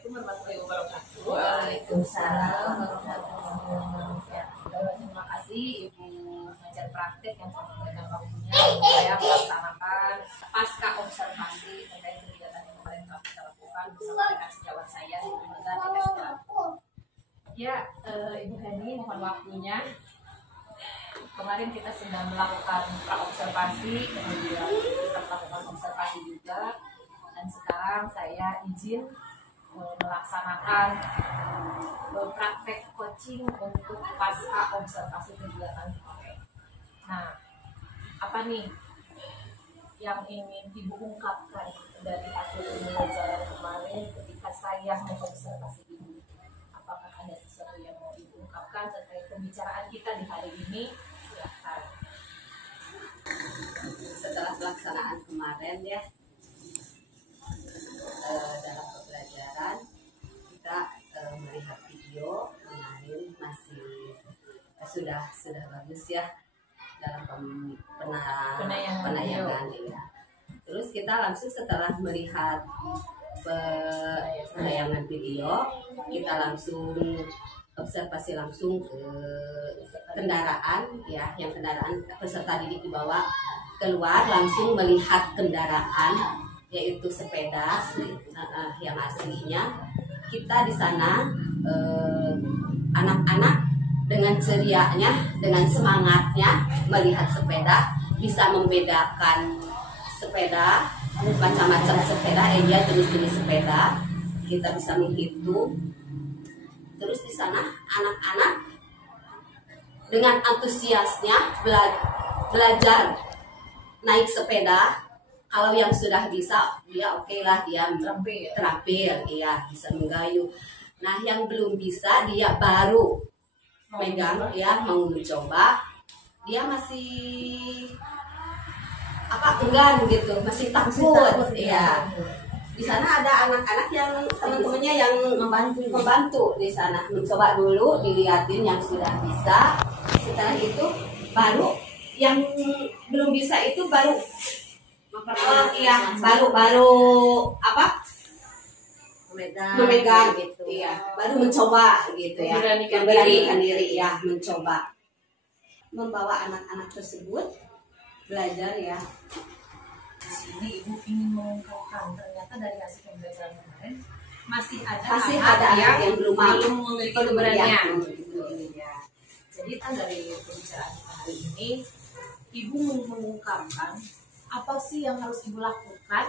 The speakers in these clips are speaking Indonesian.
Assalamualaikum warahmatullahi wabarakatuh. Waalaikumsalam warahmatullahi wabarakatuh. Terima kasih Ibu pengajar praktek yang telah memberikan waktunya saya melaksanakan pasca observasi terkait kegiatan yang kemarin telah kita lakukan bersama rekan sejawat saya di Lembaga TKS Jalan. Ya, Ibu Heni, mohon waktunya. Kemarin kita sudah melakukan pra-observasi, kemudian kita melakukan observasi juga, dan sekarang saya izin melaksanakan praktek coaching untuk pasca observasi kegiatan kemarin. Nah, apa nih yang ingin Ibu ungkapkan dari hasil pembelajaran kemarin ketika saya mengobservasi ini? Apakah ada sesuatu yang mau Ibu ungkapkan terkait pembicaraan kita di hari ini? Silahkan. Setelah pelaksanaan kemarin ya, dalam pembelajaran kita melihat video kemarin masih sudah bagus ya dalam penayangan ya. Terus kita langsung setelah melihat penayangan video, kita langsung observasi langsung ke kendaraan ya, yang kendaraan peserta didik dibawa keluar langsung melihat kendaraan yaitu sepeda yang aslinya. Kita di sana anak-anak dengan cerianya, dengan semangatnya melihat sepeda, bisa membedakan sepeda, macam-macam sepeda, jenis-jenis sepeda, kita bisa menghitung. Terus di sana anak-anak dengan antusiasnya belajar naik sepeda. Kalau yang sudah bisa, dia oke lah, dia terampil, ya bisa menggayuh. Nah, yang belum bisa, dia baru megang, ya mau mencoba, dia masih enggan gitu, masih takut, ya. Di sana ada anak-anak yang teman-temannya yang membantu di sana, mencoba dulu, dilihatin yang sudah bisa. Setelah itu baru yang belum bisa itu baru memegang gitu, iya, baru mencoba gitu ya, memberanikan diri ya, mencoba, membawa anak-anak tersebut belajar ya. Di sini Ibu ingin mengungkapkan ternyata dari hasil pembelajaran kemarin masih ada anak yang belum memiliki keberanian. Ya. Jadi dari pembicaraan kita hari ini, Ibu mengungkapkan apa sih yang harus Ibu lakukan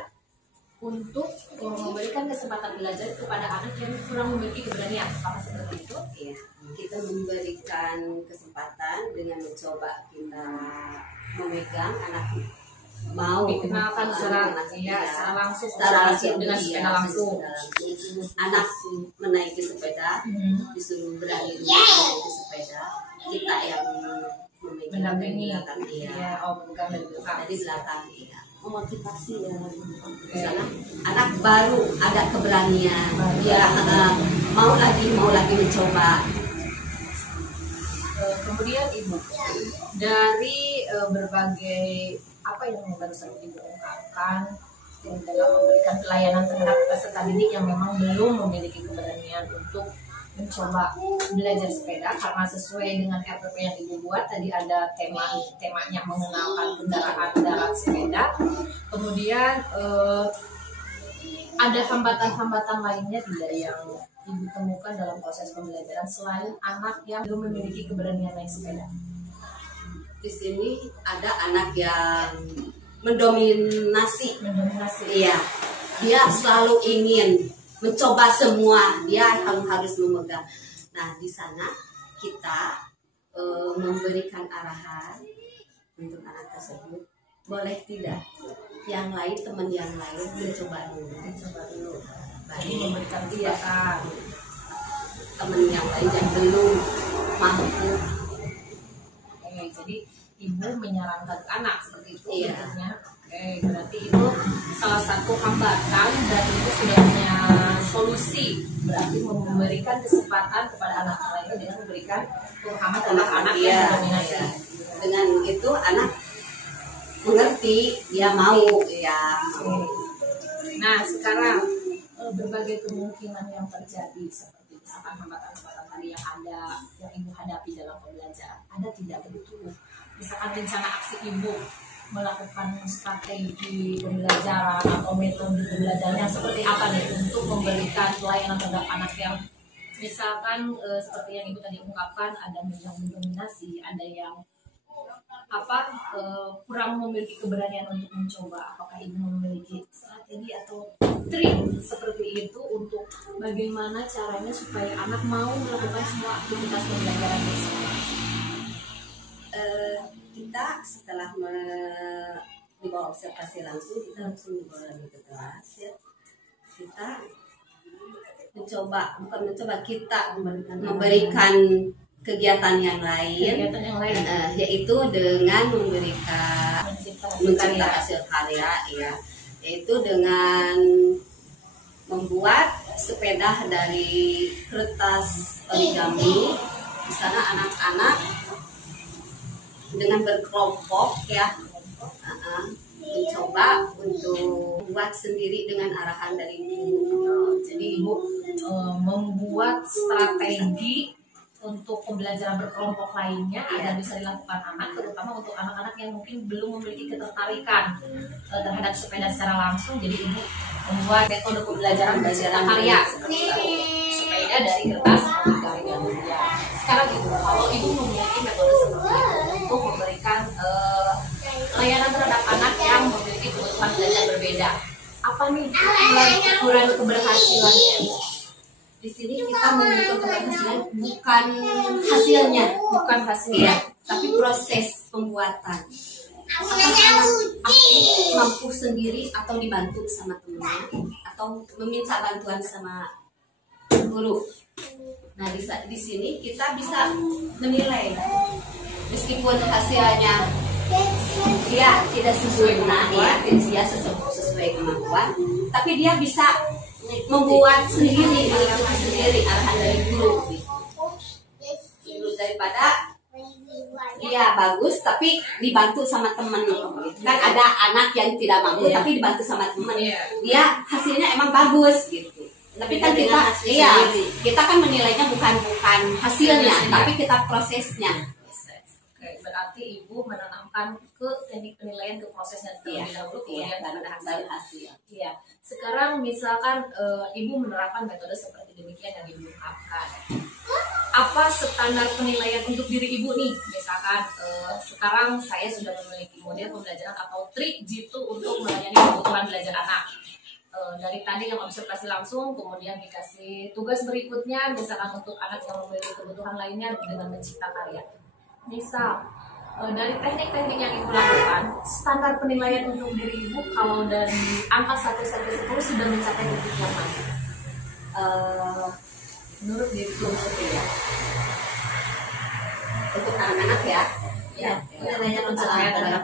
untuk memberikan kesempatan belajar kepada anak yang kurang memiliki keberanian. Apa seperti itu? Iya, kita memberikan kesempatan dengan mencoba kita memegang anak, mau dikenalkan secara langsung dengan sepeda langsung. Anak menaiki sepeda, disuruh berani menaiki sepeda, kita yang mendampingi dia, memegang dari belakang. Dari belakang ya, memotivasi ya. Misalnya anak baru ada keberanian, dia mau lagi mencoba. Kemudian Ibu, dari berbagai apa yang barusan Ibu ungkapkan dalam memberikan pelayanan terhadap peserta didik yang memang belum memiliki keberanian untuk mencoba belajar sepeda, karena sesuai dengan RPP yang Ibu buat tadi ada temanya mengenalkan kendaraan darat sepeda. Kemudian ada hambatan-hambatan lainnya tidak yang Ibu temukan dalam proses pembelajaran selain anak yang belum memiliki keberanian naik sepeda? Di sini ada anak yang mendominasi. Iya, dia selalu ingin mencoba semua, dia harus memegang. Nah, di sana kita memberikan arahan untuk anak tersebut, boleh tidak yang lain, teman yang lain mencoba dulu. Jadi memberikan kesempatan teman yang lain yang belum mampu. Jadi Ibu menyarankan ke anak seperti itu. Iya. Berarti itu salah satu hambatan dan itu sudah punya solusi. Berarti memberikan kesempatan kepada anak lain dengan memberikan pemahaman tentang anak yang berdominasi. Dengan itu anak mengerti, dia mau ya. Nah, sekarang berbagai kemungkinan yang terjadi seperti misalkan hambatan-hambatan tadi yang ada yang ibu hadapi dalam pembelajaran, ada tidak begitu? Misalkan rencana aksi ibu melakukan strategi pembelajaran atau metode pembelajaran yang seperti apa nih untuk memberikan pelayanan terhadap anak yang misalkan seperti yang ibu tadi ungkapkan, ada yang mendominasi, ada yang kurang memiliki keberanian untuk mencoba. Apakah ibu memiliki strategi atau trik seperti itu untuk bagaimana caranya supaya anak mau melakukan semua aktivitas pembelajaran di sekolah? Kita setelah dibawa observasi langsung, kita langsung dibawa lagi ke kelas ya. Kita kita memberikan kegiatan yang lain, yaitu dengan memberikan mencipta hasil karya ya, yaitu dengan membuat sepeda dari kertas origami. Di sana anak-anak dengan berkelompok ya mencoba untuk buat sendiri dengan arahan dari ibu. Jadi ibu membuat strategi untuk pembelajaran berkelompok lainnya agar bisa dilakukan anak, terutama untuk anak-anak yang mungkin belum memiliki ketertarikan terhadap sepeda secara langsung. Jadi ibu membuat metode pembelajaran karya seperti sepeda dari kertas origami. Sekarang ibu, kalau ibu memiliki metode seperti itu untuk memberikan layanan terhadap anak yang memiliki kebutuhan belajar berbeda, apa nih ukuran keberhasilannya? Di sini kita mengukur keberhasilan bukan hasilnya, ya, tapi proses pembuatan. Apakah anak mampu sendiri atau dibantu sama teman atau meminta bantuan sama guru. Nah, di sini kita bisa menilai meskipun hasilnya dia tidak sempurna ya, dia sesuai kemampuan, tapi dia bisa membuat sendiri, melakukan sendiri arahan dari guru. Daripada dia bagus tapi dibantu sama teman. Kan ada anak yang tidak mampu tapi dibantu sama teman, dia hasilnya emang bagus gitu. Tapi kan kita kan menilainya bukan hasilnya, tapi kita prosesnya. Berarti ibu menanamkan ke teknik penilaian, ke prosesnya terlebih dahulu, kemudian pada hasil. Iya. Sekarang misalkan ibu menerapkan metode seperti demikian yang ibu ungkapkan, apa standar penilaian untuk diri ibu nih? Misalkan sekarang saya sudah memiliki model pembelajaran atau trik jitu untuk melayani kebutuhan belajar anak. Dari tadi yang observasi langsung, kemudian dikasih tugas berikutnya misalkan untuk anak yang memiliki kebutuhan lainnya dengan mencipta karya. Misal dari teknik-teknik yang ibu lakukan, standar penilaian untuk diri ibu kalau dari angka 1 sampai 10 sudah mencapai titik yang mana? Menurut diri ibu ya. Untuk anak-anak ya, penilaian untuk anak-anak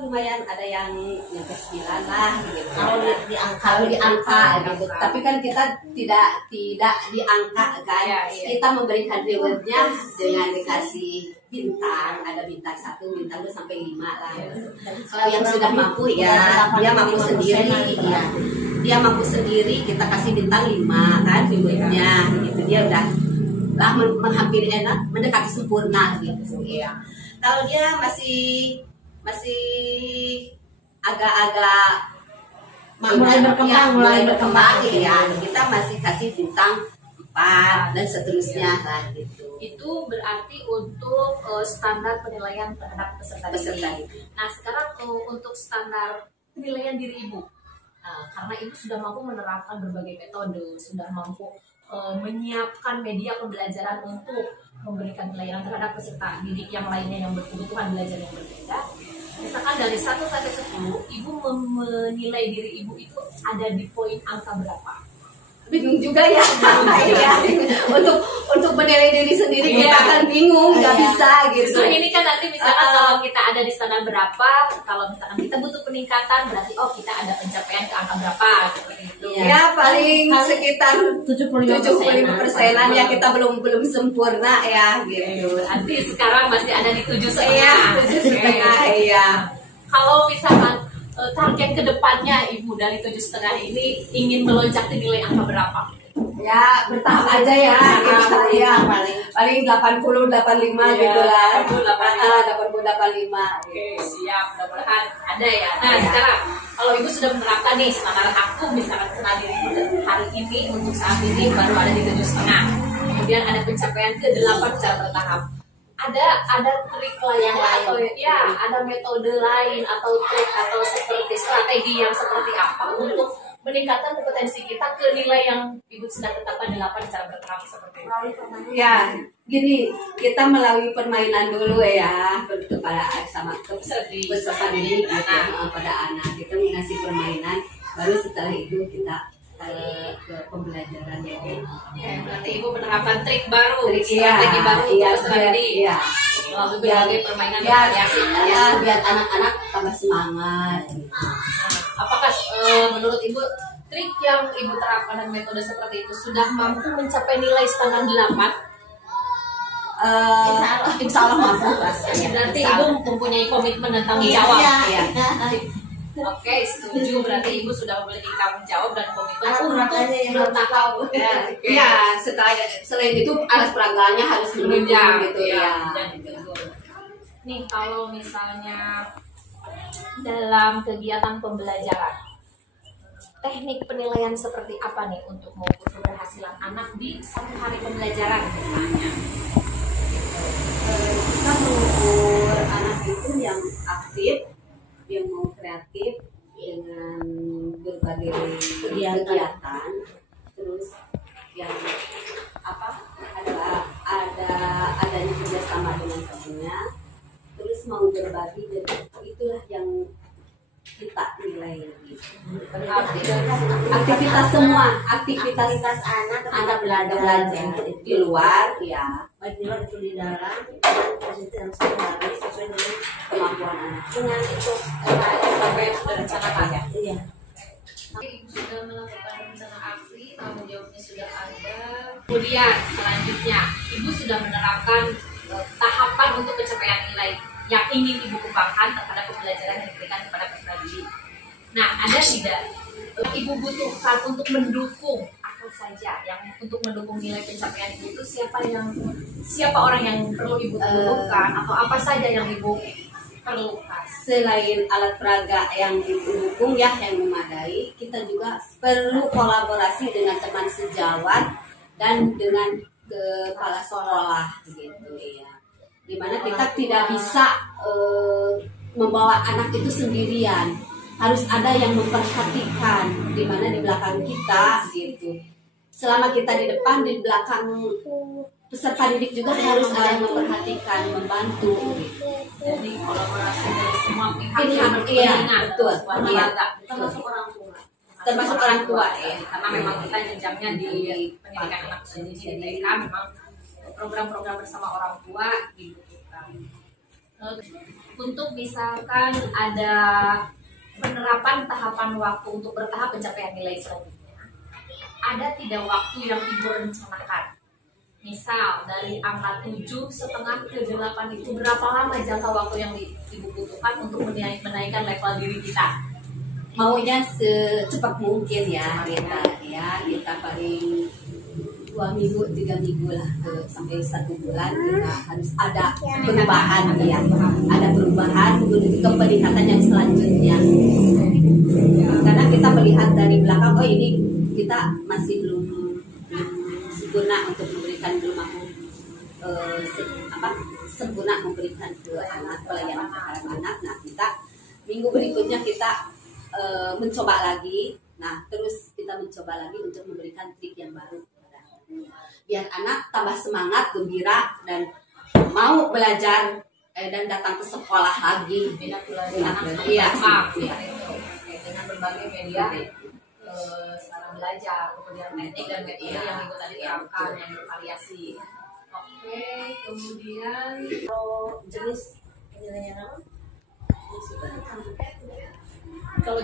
lumayan ada yang nyampe 9 lah gitu. Kalau di angka gitu. Tapi kan kita tidak di angka kan. Kita memberikan rewardnya dengan dikasih bintang, ada bintang 1, bintang 2 sampai 5 lah. Kalau yang sudah mampu ya, dia mampu sendiri ya. Dia mampu sendiri, kita kasih bintang 5 kan rewardnya gitu. Dia udah menghampiri enak, mendekati sempurna gitu ya. Kalau dia masih agak-agak mulai berkembang gitu ya, kita masih kasih bintang 4 dan seterusnya lah gitu. Itu berarti untuk standar penilaian terhadap peserta didik. Nah, sekarang untuk standar penilaian diri ibu, karena ibu sudah mampu menerapkan berbagai metode, sudah mampu menyiapkan media pembelajaran untuk memberikan pelayanan terhadap peserta didik yang lainnya yang berkebutuhan belajar yang berbeda. Misalkan dari 1 sampai 10, ibu menilai diri ibu itu ada di poin angka berapa? Bingung juga ya. Untuk menilai diri sendiri kita kan bingung, nggak bisa gitu. So ini kan nanti misalkan kalau kita ada di standar berapa, kalau misalkan kita butuh peningkatan, berarti kita ada pencapaian ke angka berapa seperti itu. Ya paling sekitar 75%-an ya, kita belum sempurna ya gitu. Nanti sekarang masih ada di 7,5. Iya, 7,5 ya. Kalau misalkan target kedepannya Ibu dari 7,5 ini ingin melonjak ke nilai angka berapa? Ya bertahap aja ya, ya paling 80 85 gitu lah. 80 85. Oke, siap, mudah-mudahan ada ya. Nah, sekarang kalau Ibu sudah menerapkan nih standar aku misalkan kenal diri hari ini untuk saat ini baru ada di 7,5. Kemudian ada pencapaian ke 8 secara bertahap. Ada trik lain atau ya ada metode lain atau trik atau seperti strategi yang seperti apa untuk meningkatkan kompetensi kita ke nilai yang Ibu sudah tetapkan 8 secara bertahap seperti itu? Ya, gini, kita melalui permainan dulu ya kepada sama peserta didik pada anak. Kita mengasih permainan, baru setelah itu kita ke pembelajaran ya. Berarti Ibu menerapkan trik baru, strategi baru untuk peserta didik. Iya. Melalui berbagai permainan variasi. Ya, biar anak-anak tambah semangat. Apakah menurut Ibu trik yang Ibu terapkan dan metode seperti itu sudah mampu mencapai nilai standar 8? Insya Allah mampu. Berarti Ibu mempunyai komitmen dan tanggung jawab. Iya. Oke, setuju. Berarti Ibu sudah memiliki tanggung jawab dan komitmen untuk bertahap. Ya, selain itu alas peraganya harus menunjang gitu ya. Nih, kalau misalnya dalam kegiatan pembelajaran, teknik penilaian seperti apa nih untuk mengukur keberhasilan anak di satu hari pembelajaran misalnya? Kita mengukur anak itu yang aktif, yang mau kreatif dengan berbagai kegiatan, terus yang adanya kerjasama dengan temannya, terus mau berbagi, dan itulah yang kita nilai gitu. Aktivitas semua, aktivitas anak belajar di luar ya, baik di luar itu di dalam, positif dan sehari sesuai dengan kemampuan anak. Dengan itu apa yang sudah rencanakan ya? Iya. Ibu sudah melakukan rencana aksi, tanggung jawabnya sudah ada. Kemudian selanjutnya Ibu sudah menerapkan tahapan untuk pencapaian nilai yang ingin Ibu kembangkan terhadap pembelajaran yang diberikan kepada peserta didik. Nah, ada tidak Ibu butuhkan untuk mendukung apa saja yang untuk mendukung nilai pencapaian Ibu itu siapa orang yang perlu Ibu butuhkan atau apa saja yang Ibu perlukan? Selain alat peraga yang didukung ya yang memadai, kita juga perlu kolaborasi dengan teman sejawat dan dengan kepala sekolah gitu ya. Dimana kita tidak bisa membawa anak itu sendirian, harus ada yang memperhatikan dimana di belakang kita gitu. Selama kita di depan, di belakang peserta didik juga harus ada yang memperhatikan, membantu gitu. Jadi kolaborasi dari semua pihak Iya, yang berkepentingan, betul. keluarga, Termasuk orang tua. Termasuk orang tua ya. Karena memang kita jenjangnya di pendidikan anak usia dini di TK memang program-program bersama orang tua dibutuhkan. Untuk misalkan ada penerapan tahapan waktu untuk bertahap pencapaian nilai selanjutnya, ada tidak waktu yang Ibu rencanakan? Misal dari angka 7,5 ke 8 itu berapa lama jangka waktu yang Ibu butuhkan untuk menaikkan level diri kita? Maunya secepat mungkin ya kita paling 2 minggu 3 minggu lah sampai 1 bulan kita harus ada perubahan ya, ada perubahan menuju ke peningkatan yang selanjutnya karena kita melihat dari belakang, oh ini kita masih belum sempurna untuk memberikan, belum mampu sempurna memberikan ke anak, pelayanan terhadap anak. Nah, kita minggu berikutnya kita mencoba lagi. Nah, terus kita mencoba lagi untuk memberikan trik yang baru biar anak tambah semangat, gembira, dan mau belajar dan datang ke sekolah lagi. Dengan belajar Iya, dengan berbagai media cara belajar, kemudian teknik dan metode yang Ibu tadi terapkan yang bervariasi. Oke, kemudian jenis penilaian apa? kalau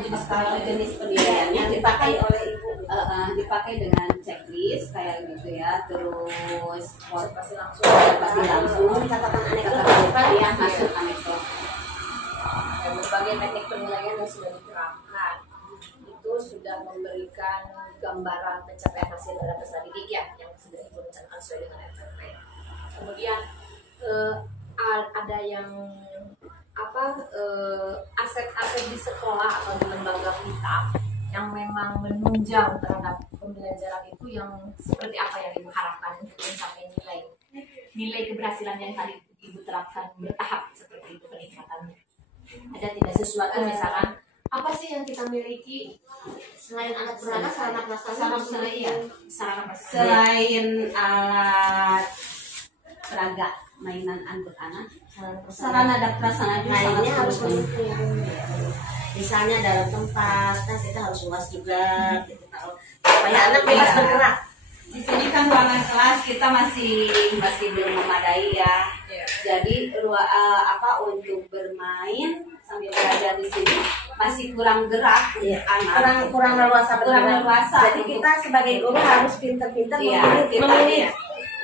jenis penilaiannya dipakai oleh ibu, dipakai dengan checklist kayak gitu ya, terus observasi langsung, catatan anekdot ya, masuk anekdot. berbagai teknik penilaian yang sudah diterapkan itu sudah memberikan gambaran pencapaian hasil dari peserta didik ya yang sudah Ibu rencanakan sesuai dengan FFP. Kemudian ada yang aset-aset di sekolah atau di lembaga kita yang memang menunjang terhadap pembelajaran itu yang seperti apa yang Ibu harapkan untuk mencapai nilai keberhasilan yang tadi Ibu terapkan bertahap seperti itu peningkatannya. Ada tidak sesuatu misalkan apa sih yang kita miliki selain alat peraga sarana prasarana selain alat peraga mainan untuk anak sarana dan prasarana lainnya harus mendukung. Misalnya dalam tempat kan kita harus luas juga gitu tahu supaya anak bebas bergerak. Di sini kan ruangan kelas kita masih belum memadai ya. Jadi untuk bermain sambil belajar di sini masih kurang gerak anak. Kurang leluasa bergerak. Jadi kita sebagai guru harus pintar-pintar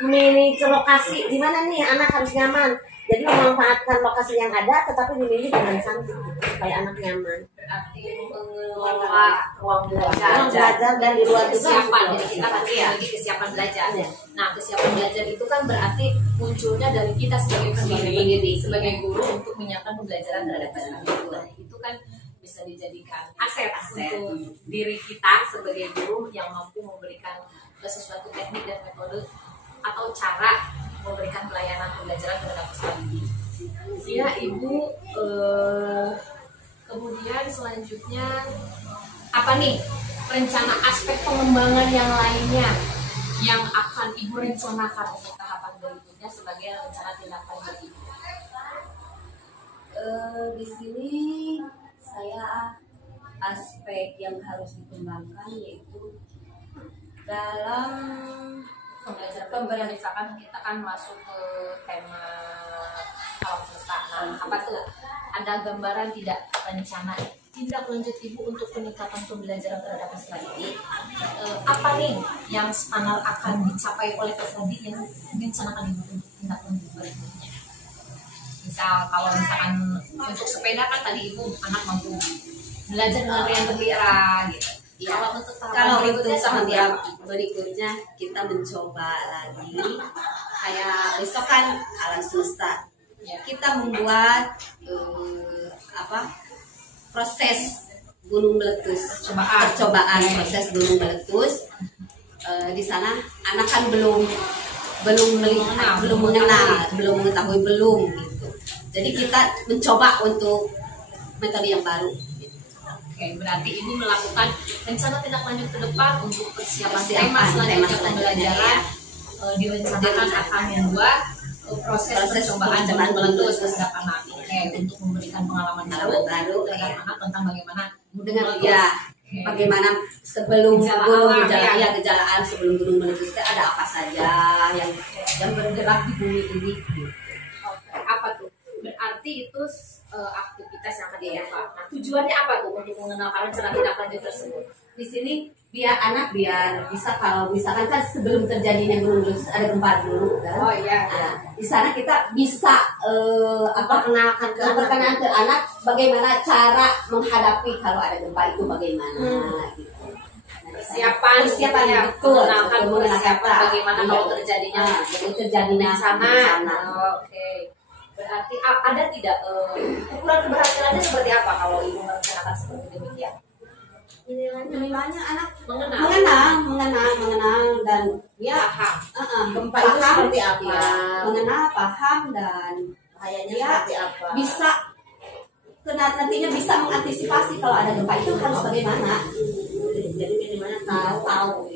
memilih lokasi di mana nih anak harus nyaman. Jadi memanfaatkan lokasi yang ada tetapi dimilih dengan cantik supaya anak nyaman. Berarti mengelola ruang belajar Dan di luar itu kesiapan. Jadi kita pasti memiliki kesiapan belajar. Nah, kesiapan belajar itu kan berarti munculnya dari kita sebagai pendidik, sebagai guru untuk menyiapkan pembelajaran terhadap peserta didik. Nah, itu kan bisa dijadikan aset untuk diri kita sebagai guru yang mampu memberikan sesuatu teknik dan metode atau cara memberikan pelayanan pembelajaran terhadap peserta didik. Ya, Ibu. Kemudian selanjutnya apa nih rencana aspek pengembangan yang lainnya yang akan Ibu rencanakan untuk tahapan berikutnya sebagai rencana tindak lanjut Ibu? Di sini saya aspek yang harus dikembangkan yaitu dalam pembelajaran misalkan kita kan masuk ke tema alam semesta. Nah, apa tuh? Ada gambaran tidak rencana tindak lanjut Ibu untuk peningkatan pembelajaran terhadap peserta didik? Apa nih yang standar akan dicapai oleh peserta didik yang direncanakan Ibu untuk tindak lanjut berikutnya? Misal kalau misalkan untuk sepeda kan tadi Ibu anak mampu belajar dengan riang gembira gitu. Ya, Kalau untuk berikutnya berikutnya kita mencoba lagi kayak besok kan alam semesta ya, kita membuat proses gunung meletus percobaan proses gunung meletus. Di sana anak kan belum melihat, belum mengenal, belum mengetahui gitu. Jadi kita mencoba untuk metode yang baru. Oke, berarti Ibu melakukan rencana tindak lanjut ke depan untuk persiapan tema selanjutnya pembelajaran. Direncanakan akan membuat proses percobaan meletus terhadap anak. Oke, untuk memberikan pengalaman baru terhadap anak tentang bagaimana dengan bagaimana sebelum gunung gejala sebelum gunung meletus ada apa saja yang bergerak di bumi ini. Oke, apa tuh? Berarti itu aktivitas yang akan dilakukan. Nah, tujuannya apa tuh untuk mengenalkan rencana tindak lanjut tersebut? Di sini biar bisa kalau misalkan kan sebelum terjadinya gunung meletus ada gempa dulu kan. Oh iya. Nah, di sana kita bisa perkenalkan ke anak bagaimana cara menghadapi kalau ada gempa itu bagaimana gitu. Persiapan ya, betul. Bagaimana kalau terjadinya di sana. Oke. Berarti ada tidak ukuran keberhasilannya seperti apa kalau Ibu merencanakan seperti demikian? Nilainya anak mengenal dan gempa itu seperti apa? Mengenal, paham dan bahayanya seperti apa? Bisa nantinya bisa mengantisipasi kalau ada gempa itu harus bagaimana. Jadi minimalnya tahu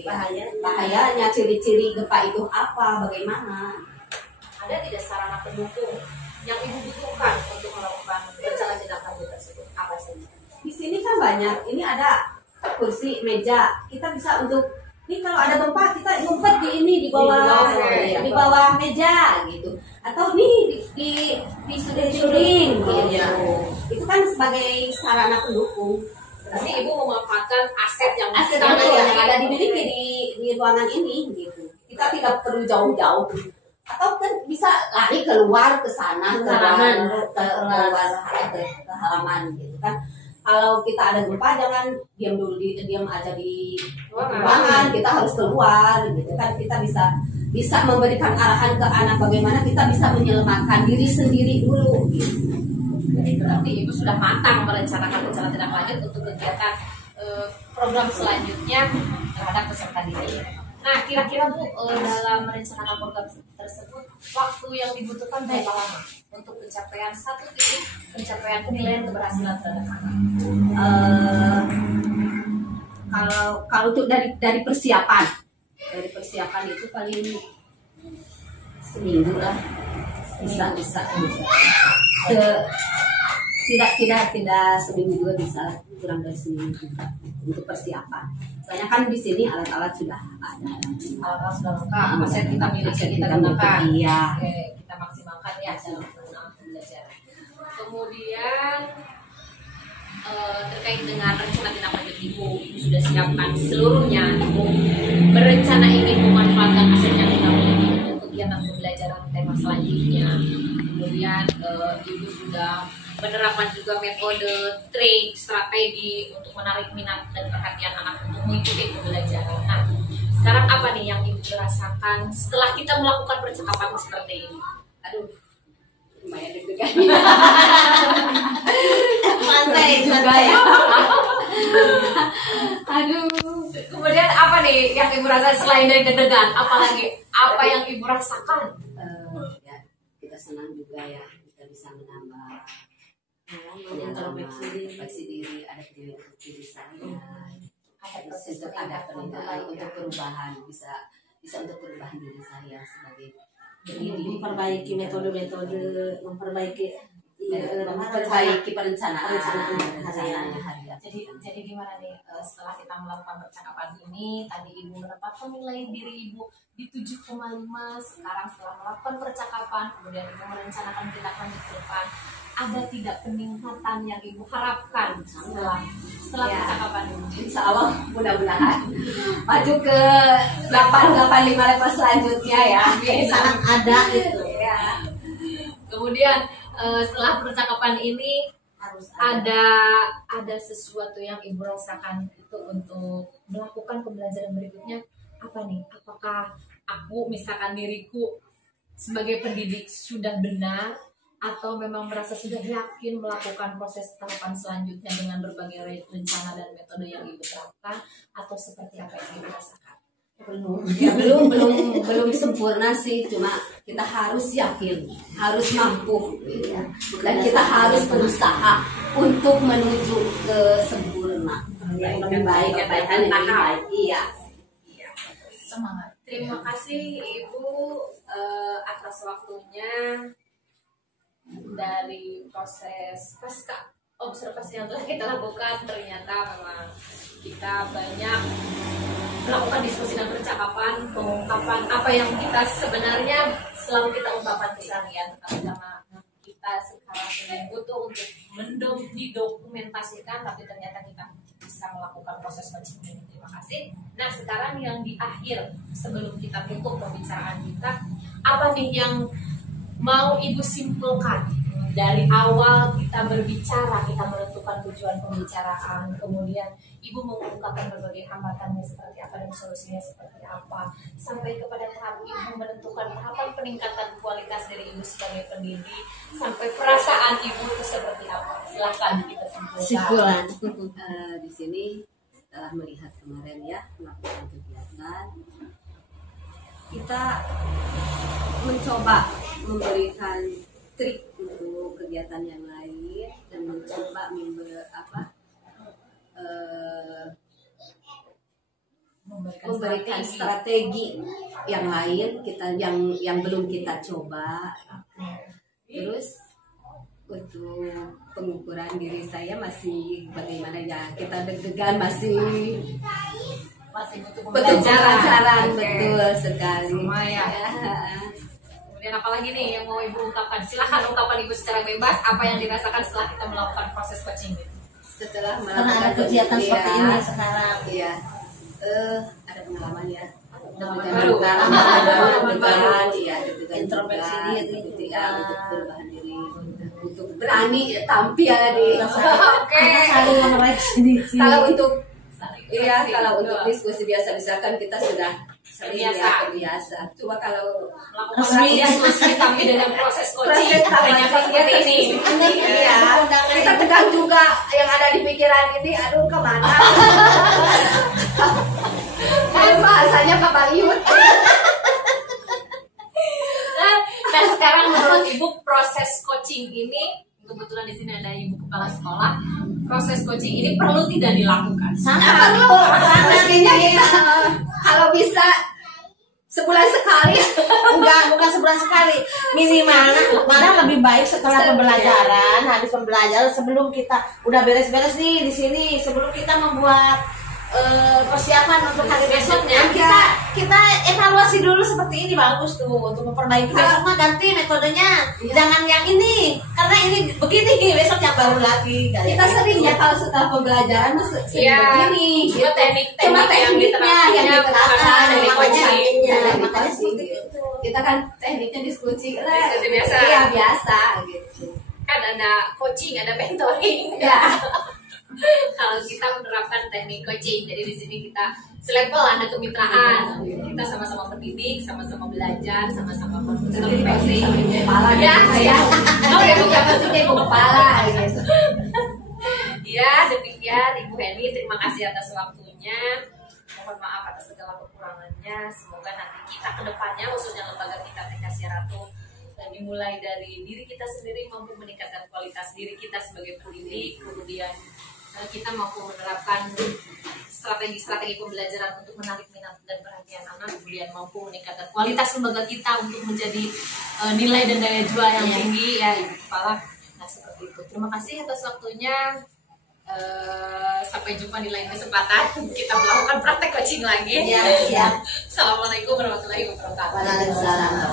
bahayanya, ciri-ciri gempa itu apa, bagaimana. Ada tidak sarana pendukung yang Ibu butuhkan untuk melakukan rencana tindak lanjut tersebut? Apa saja? Di sini kan banyak. Ini ada kursi, meja. Kita bisa untuk kalau ada gempa kita ngumpet di bawah meja gitu. Atau di suling gitu. Itu kan sebagai sarana pendukung. Berarti Ibu memanfaatkan aset yang ada dimiliki di ruangan ini gitu. Kita tidak perlu jauh-jauh. atau kan bisa lari keluar ke sana ke halaman gitu kan. Kalau kita ada gempa jangan diam aja di ruangan, kita harus keluar gitu kan. Kita bisa memberikan arahan ke anak bagaimana kita bisa menyelamatkan diri sendiri dulu gitu. Jadi berarti Ibu sudah matang merencanakan rencana tindak lanjut untuk kegiatan program selanjutnya terhadap peserta didik. Nah, kira-kira Bu, dalam merencanakan program tersebut, waktu yang dibutuhkan berapa lama untuk pencapaian satu titik pencapaian penilaian keberhasilan terhadap anak? Kalau untuk dari persiapan itu paling seminggu lah, bisa. Tidak seminggu juga bisa, kurang dari seminggu juga untuk persiapan. Soalnya kan di sini alat-alat sudah ada. Alat-alat sudah lengkap, aset kita miliki, kita gunakan. Iya. Oke, kita maksimalkan ya dalam penggunaan pembelajaran. Kemudian terkait dengan rencana tindak lanjut Ibu sudah siapkan seluruhnya. Ibu berencana ingin memanfaatkan aset yang kita miliki untuk kegiatan pembelajaran tema selanjutnya. Kemudian Ibu sudah menerapkan juga metode, trik, strategi untuk menarik minat dan perhatian anak untuk mengikuti pembelajaran. Nah, sekarang apa nih yang Ibu rasakan setelah kita melakukan percakapan seperti ini? Aduh, lumayan deg-degan. Santai juga ya. Aduh. Kemudian apa nih yang Ibu rasakan selain dari deg-degan? Apalagi apa yang Ibu rasakan? Ya, kita senang juga ya, kita bisa menambah introspeksi diri, ada diri untuk diri saya, ada penilaian untuk perubahan, bisa untuk perubahan diri saya sebagai memperbaiki metode-metode, memperbaiki perencanaan harian. Jadi gimana nih setelah kita melakukan percakapan ini, tadi Ibu mendapatkan nilai diri Ibu di 7,5. Sekarang setelah melakukan percakapan, kemudian Ibu merencanakan tindakan di depan, ada tidak peningkatan yang Ibu harapkan setelah percakapan ini? Insya Allah mudah-mudahan maju ke 885 level selanjutnya ya. Sangat ada gitu. Ya. Kemudian setelah percakapan ini Harus ada sesuatu yang Ibu rasakan itu untuk melakukan pembelajaran berikutnya apa nih? Apakah aku misalkan diriku sebagai pendidik sudah benar atau memang merasa sudah yakin melakukan proses tahapan selanjutnya dengan berbagai rencana dan metode yang Ibu terapkan, atau seperti apa yang Ibu rasakan? Belum sempurna sih, cuma kita harus yakin, harus mampu ya. Dan kita harus berusaha untuk menuju ke sempurna yang lebih baik, kebaikan yang lebih baik. Iya. Semangat. Terima kasih Ibu atas waktunya. Dari proses pasca observasi yang telah kita lakukan, ternyata memang kita banyak melakukan diskusi dan percakapan, pengungkapan apa yang kita sebenarnya selalu kita ungkapkan keseharian, tetapi karena kita sekarang sedang butuh untuk didokumentasikan, tapi ternyata kita bisa melakukan proses coaching ini. Terima kasih. Nah, sekarang yang di akhir sebelum kita tutup pembicaraan kita, apa nih yang mau Ibu simpulkan dari awal kita berbicara, kita menentukan tujuan pembicaraan, kemudian Ibu mengungkapkan berbagai hambatannya seperti apa dan solusinya seperti apa, sampai kepada tahap Ibu menentukan tahapan peningkatan kualitas dari Ibu sebagai pendidik, sampai perasaan Ibu itu seperti apa. Silakan kita simpulkan. Di sini setelah melihat kemarin ya melakukan kegiatan, kita mencoba memberikan trik untuk kegiatan yang lain dan mencoba memberikan strategi yang lain yang belum kita coba. Terus untuk pengukuran diri saya masih bagaimana ya, kita deg-degan, masih butuh pembelajaran. Betul sekali. Sama ya. Kemudian apalagi nih yang mau Ibu ungkapkan? Silahkan ungkapkan Ibu secara bebas apa yang dirasakan setelah kita melakukan proses coaching ini. Setelah karena melakukan ada kegiatan seperti ini sekarang. Iya. Ada pengalaman ya. Pengalaman baru. Iya, deg-degan introspeksi diri, untuk perubahan diri, untuk berani tampil di. Oke. saling mengoreksi diri. Kalau untuk Iya, kalau untuk diskusi biasa misalkan kita sudah sering Terbiasa. terbiasa. Coba kalau melakukan diskusi tapi dengan proses coaching ternyata seperti ini. Iya, kita tegang juga yang ada di pikiran ini. Aduh, kemana? Kan bahasanya Pak Baliut. Nah, sekarang menurut Ibu proses coaching ini, kebetulan di sini ada Ibu kepala sekolah, proses coaching ini perlu tidak dilakukan? Sangat Perlu. Mestinya kita kalau bisa sebulan sekali. Enggak, bukan sebulan sekali. Minimal malah lebih baik setelah pembelajaran, habis pembelajaran sebelum kita udah beres-beres nih di sini, sebelum kita membuat persiapan untuk hari besoknya, kita evaluasi dulu seperti ini, bagus tuh untuk memperbaiki. Besok mah ganti metodenya, jangan yang ini karena ini begini, besok yang baru lagi. Kita sering ya kalau setelah pembelajaran sering Iya, begini. cuma teknik-teknik yang yang diterapkannya diterapkan, bukan coaching. Makanya seperti itu. Kita kan tekniknya diskusi lah. Diskusi biasa. Iya, biasa gitu. Kan ada coaching, ada mentoring. Ya. Kalau kita menerapkan teknik coaching, jadi di sini kita selevel, ada kemitraan, kita sama-sama pendidik, sama-sama belajar, sama-sama berkonsultasi. Kepala Ya, ya. Oh ya, bukan maksudnya ibu kepala gitu. Ya, demikian Ibu Heni, terima kasih atas waktunya. Mohon maaf atas segala kekurangannya. Semoga nanti kita ke depannya, khususnya lembaga kita TK Ratu, dan dimulai dari diri kita sendiri mampu meningkatkan kualitas diri kita sebagai pendidik, kemudian kita mampu menerapkan strategi-strategi pembelajaran untuk menarik minat dan perhatian anak, kemudian mampu meningkatkan kualitas lembaga kita untuk menjadi nilai dan daya jual yang tinggi, ya Ibu Kepala. Nah, seperti itu. Terima kasih atas waktunya. Sampai jumpa di lain kesempatan. Kita melakukan praktek coaching lagi. Ya, siap. Assalamualaikum warahmatullahi wabarakatuh. Waalaikumsalam.